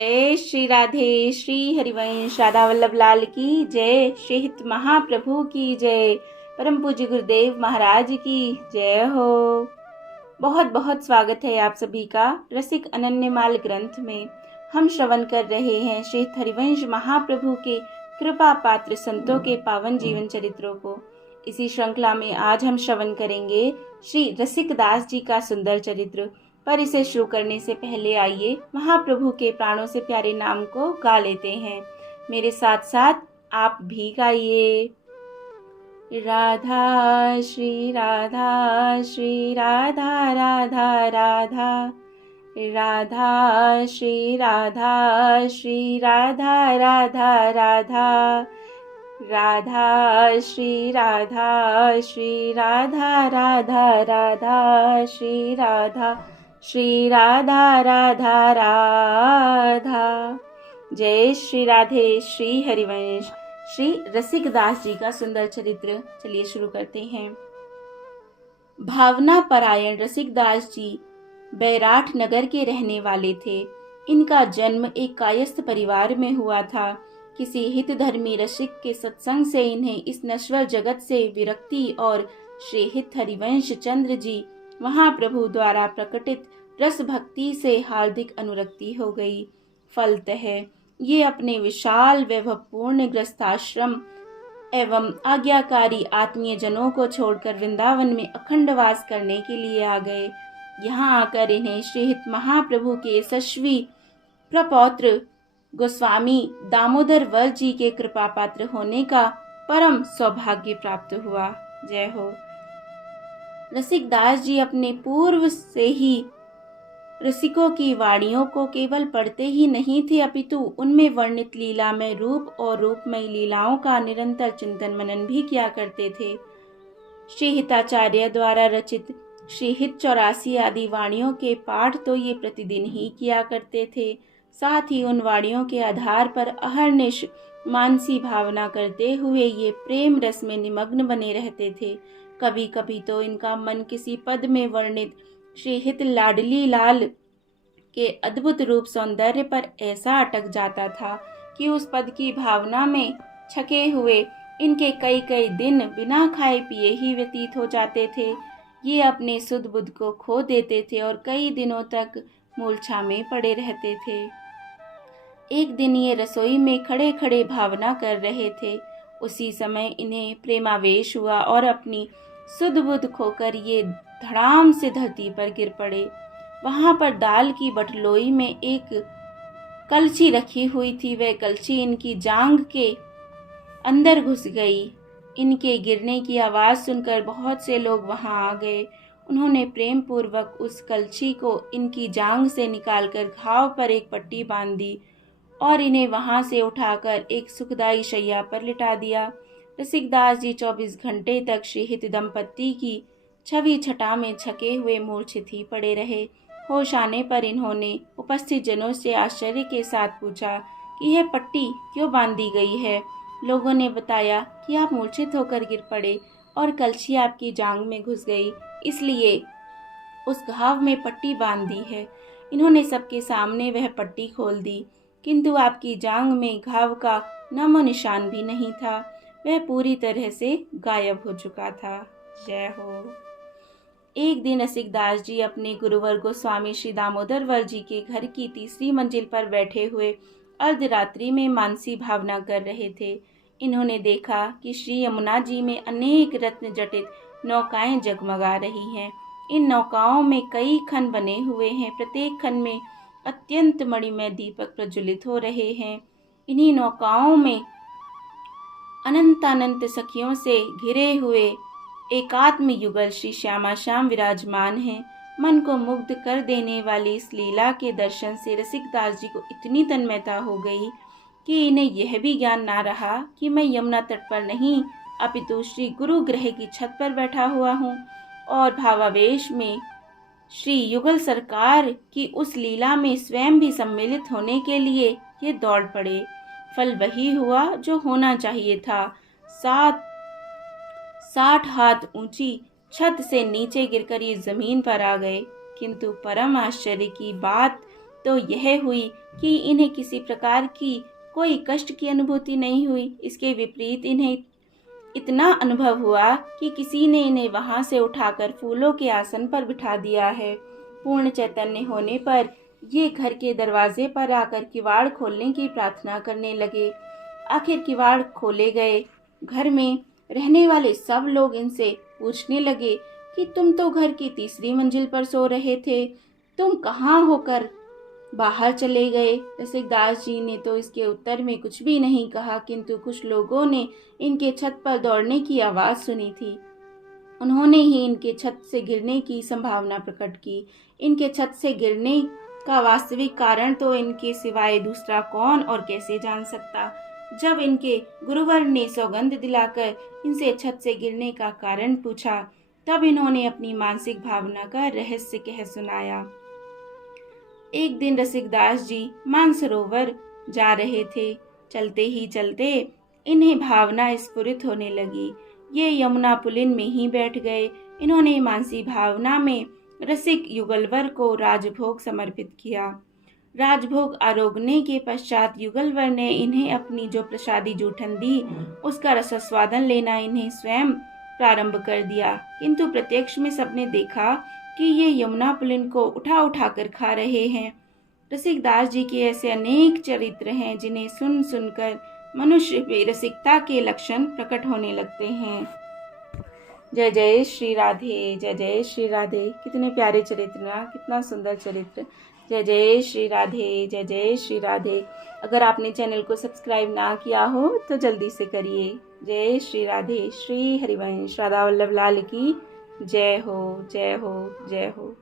जय श्री राधे। श्री हरिवंश राधा वल्लभ लाल की जय। श्री हित महाप्रभु की जय। परम पूज्य गुरुदेव महाराज की जय हो। बहुत बहुत स्वागत है आप सभी का रसिक अनन्यमाल ग्रंथ में। हम श्रवण कर रहे हैं श्री हित हरिवंश महाप्रभु के कृपा पात्र संतों के पावन जीवन चरित्रों को। इसी श्रृंखला में आज हम श्रवण करेंगे श्री रसिकदास जी का सुंदर चरित्र। पर इसे शुरू करने से पहले आइए महाप्रभु के प्राणों से प्यारे नाम को गा लेते हैं। मेरे साथ साथ आप भी गाइए। राधा श्री राधा श्री राधा राधा राधा, राधा श्री राधा श्री राधा राधा राधा, राधा श्री राधा श्री राधा राधा राधा, श्री राधा श्री राधा राधा राधा। जय श्री राधे। श्री हरिवंश श्री रसिकदास जी का सुंदर चरित्र चलिए शुरू करते हैं। भावना परायण रसिकदास जी बैराठ नगर के रहने वाले थे। इनका जन्म एक कायस्थ परिवार में हुआ था। किसी हितधर्मी रसिक के सत्संग से इन्हें इस नश्वर जगत से विरक्ति और श्री हित हरिवंश चंद्र जी महाप्रभु द्वारा प्रकटित रस भक्ति से हार्दिक अनुरक्ति हो गई। फलतः ये अपने विशाल वैभवपूर्ण गृहस्थाश्रम एवं आज्ञाकारी आत्मीय जनों को छोड़कर वृंदावन में अखंड वास करने के लिए आ गए। यहाँ आकर इन्हें श्री हित महाप्रभु के यशस्वी प्रपौत्र गोस्वामी दामोदर वर जी के कृपा पात्र होने का परम सौभाग्य प्राप्त हुआ। जय हो। रसिकदास जी अपने पूर्व से ही रसिकों की वाणियों को केवल पढ़ते ही नहीं थे, अपितु उनमें वर्णित लीला में रूप और रूपमयी लीलाओं का निरंतर चिंतन मनन भी किया करते थे। श्री हिताचार्य द्वारा रचित श्री हित 84 आदि वाणियों के पाठ तो ये प्रतिदिन ही किया करते थे। साथ ही उन वाणियों के आधार पर अहर्निश मानसी भावना करते हुए ये प्रेम रस में निमग्न बने रहते थे। कभी कभी तो इनका मन किसी पद में वर्णित श्री हित लाडली लाल के अद्भुत रूप सौंदर्य पर ऐसा अटक जाता था कि उस पद की भावना में छके हुए इनके कई कई दिन बिना खाए पिए ही व्यतीत हो जाते थे। ये अपने सुध बुध को खो देते थे और कई दिनों तक मूर्छा में पड़े रहते थे। एक दिन ये रसोई में खड़े खड़े भावना कर रहे थे। उसी समय इन्हें प्रेमावेश हुआ और अपनी सुध बुध खोकर ये धड़ाम से धरती पर गिर पड़े। वहां पर दाल की बटलोई में एक कलछी रखी हुई थी। वह कलछी इनकी जांघ के अंदर घुस गई। इनके गिरने की आवाज सुनकर बहुत से लोग वहां आ गए। उन्होंने प्रेम पूर्वक उस कलछी को इनकी जांघ से निकालकर घाव पर एक पट्टी बांध दी और इन्हें वहां से उठाकर एक सुखदायी शैया पर लिटा दिया। रसिकदास जी 24 घंटे तक श्री हित दंपत्ति की छवि छटा में छके हुए मूर्छित ही पड़े रहे। होश आने पर इन्होंने उपस्थित जनों से आश्चर्य के साथ पूछा कि यह पट्टी क्यों बांधी गई है। लोगों ने बताया कि आप मूर्छित होकर गिर पड़े और कलछी आपकी जांघ में घुस गई, इसलिए उस घाव में पट्टी बांध दी है। इन्होंने सबके सामने वह पट्टी खोल दी, किंतु आपकी जांघ में घाव का नामो निशान भी नहीं था। वह पूरी तरह से गायब हो चुका था। जय हो। एक दिन रसिकदास जी अपने गुरुवर गोस्वामी श्री दामोदर वर जी के घर की तीसरी मंजिल पर बैठे हुए अर्धरात्रि में मानसी भावना कर रहे थे। इन्होंने देखा कि श्री यमुना जी में अनेक रत्न जटित नौकाएं जगमगा रही हैं। इन नौकाओं में कई खन बने हुए हैं। प्रत्येक खन में अत्यंत मणिमय दीपक प्रज्वलित हो रहे हैं। इन्हीं नौकाओं में अनंत सखियों से घिरे हुए एकात्म युगल श्री श्यामा श्याम विराजमान हैं। मन को मुग्ध कर देने वाली इस लीला के दर्शन से रसिकदास जी को इतनी तन्मयता हो गई कि इन्हें यह भी ज्ञान ना रहा कि मैं यमुना तट पर नहीं अपितु श्री गुरु गृह की छत पर बैठा हुआ हूँ। और भावावेश में श्री युगल सरकार की उस लीला में स्वयं भी सम्मिलित होने के लिए ये दौड़ पड़े। फल वही हुआ जो होना चाहिए था। 60 हाथ ऊंची छत से नीचे गिरकर ये जमीन पर आ गए। किंतु परम आश्चर्य की बात तो यह हुई कि इन्हें किसी प्रकार की कोई कष्ट की अनुभूति नहीं हुई। इसके विपरीत इन्हें इतना अनुभव हुआ कि किसी ने इन्हें वहां से उठाकर फूलों के आसन पर बिठा दिया है। पूर्ण चैतन्य होने पर ये घर के दरवाजे पर आकर किवाड़ खोलने की प्रार्थना करने लगे। आखिर किवाड़ खोले गए। घर में रहने वाले सब लोग इनसे पूछने लगे कि तुम तो घर की तीसरी मंजिल पर सो रहे थे, तुम कहाँ होकर बाहर चले गए। रसिकदास जी ने तो इसके उत्तर में कुछ भी नहीं कहा, किंतु कुछ लोगों ने इनके छत पर दौड़ने की आवाज सुनी थी। उन्होंने ही इनके छत से गिरने की संभावना प्रकट की। इनके छत से गिरने का वास्तविक कारण तो इनके सिवाय दूसरा कौन और कैसे जान सकता। जब इनके गुरुवर ने सौगंध दिलाकर इनसे छत से गिरने का कारण पूछा, तब इन्होंने अपनी मानसिक भावना का रहस्य कह सुनाया। एक दिन रसिकदास जी मानसरोवर जा रहे थे। चलते ही चलते इन्हें भावना स्फुरित होने लगी। ये यमुना पुलिन में ही बैठ गए। इन्होंने मानसी भावना में रसिक युगलवर को राजभोग समर्पित किया। राजभोग आरोगने के पश्चात युगलवर ने इन्हें अपनी जो प्रसादी जूठन दी, उसका रसस्वादन लेना इन्हें स्वयं प्रारंभ कर दिया। किंतु प्रत्यक्ष में सबने देखा कि ये यमुना पुलिन को उठा उठा कर खा रहे हैं। रसिकदास जी के ऐसे अनेक चरित्र हैं जिन्हें सुन सुनकर मनुष्य में रसिकता के लक्षण प्रकट होने लगते हैं। जय जय श्री राधे, जय जय श्री राधे। कितने प्यारे चरित्र ना, कितना सुंदर चरित्र। जय जय श्री राधे, जय जय श्री राधे। अगर आपने चैनल को सब्सक्राइब ना किया हो तो जल्दी से करिए। जय श्री राधे। श्री हरिवंश राधा वल्लभ लाल की जय हो, जय हो, जय हो।